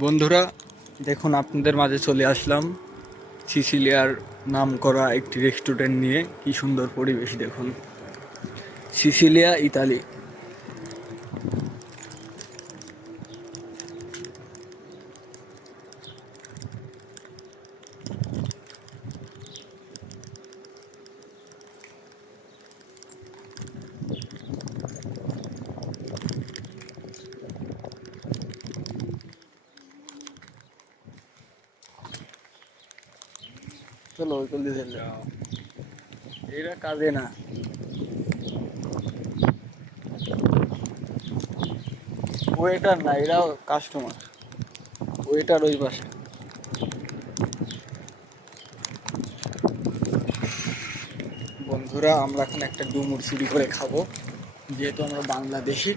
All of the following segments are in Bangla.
বন্ধুরা, দেখুন আপনাদের মাঝে চলে আসলাম সিসিলিয়ার নাম করা একটি রেস্টুরেন্ট নিয়ে। কি সুন্দর পরিবেশ দেখুন, সিসিলিয়া ইতালি। চলো ওই কল দিয়ে যাও, এরা কাজে না। ওয়েটার না, এরা কাস্টমার। ওয়েটার ওই পাশে। বন্ধুরা, আমরা এখন একটা ডুমুর চুরি করে খাবো। যেহেতু আমরা বাংলাদেশি,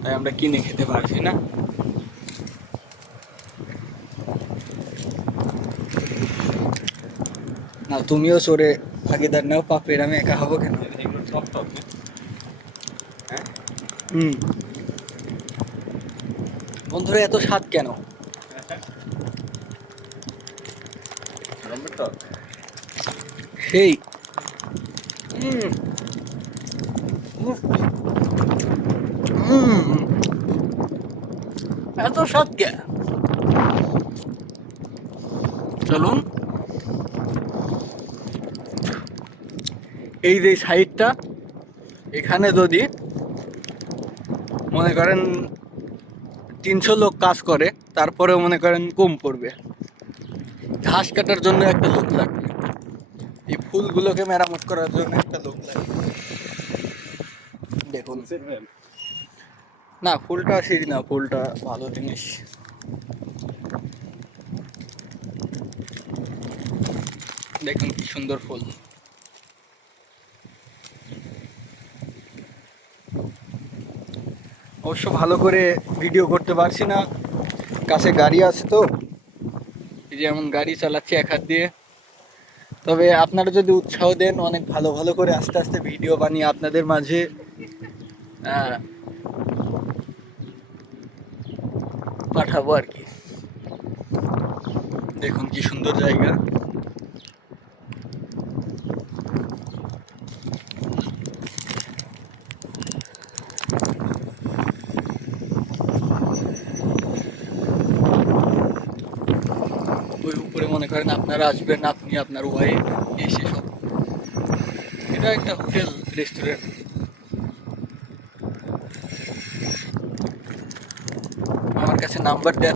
তাই আমরা কিনে খেতে পারছি না। না, তুমিও চোরে ভাগিদার নাও, পাপের আমি একা হবো কেন? হ্যাঁ, হুম। বন্ধুরা, এত স্বাদ কেন? সেই হুম, হুম, এত স্বাদ কে? চলুন, এই যে সাইডটা, এখানে যদি মনে করেন 300 লোক কাজ করে, তারপরেও মনে করেন কম পড়বে। ঘাস কাটার জন্য একটা লোক লাগবে, এই ফুলগুলোকে মেরামত করার জন্য একটা লোক লাগবে। দেখুন, না ফুলটা ঠিক না, ফুলটা ভালো জিনিস। দেখুন কি সুন্দর ফুল। অবশ্য ভালো করে ভিডিও করতে পারছি না, কাছে গাড়ি আছে তো, এই যেমন গাড়ি চালাচ্ছি এক হাত দিয়ে। তবে আপনারা যদি উৎসাহ দেন, অনেক ভালো ভালো করে আস্তে আস্তে ভিডিও বানিয়ে আপনাদের মাঝে পাঠাবো আর কি। দেখুন কি সুন্দর জায়গা। ওই উপরে মনে করেন আপনারা আসবেন, আপনি আপনার ওয়াইফ এসে সব। এটা একটা হোটেল রেস্টুরেন্ট। আমার কাছে নাম্বার দেন।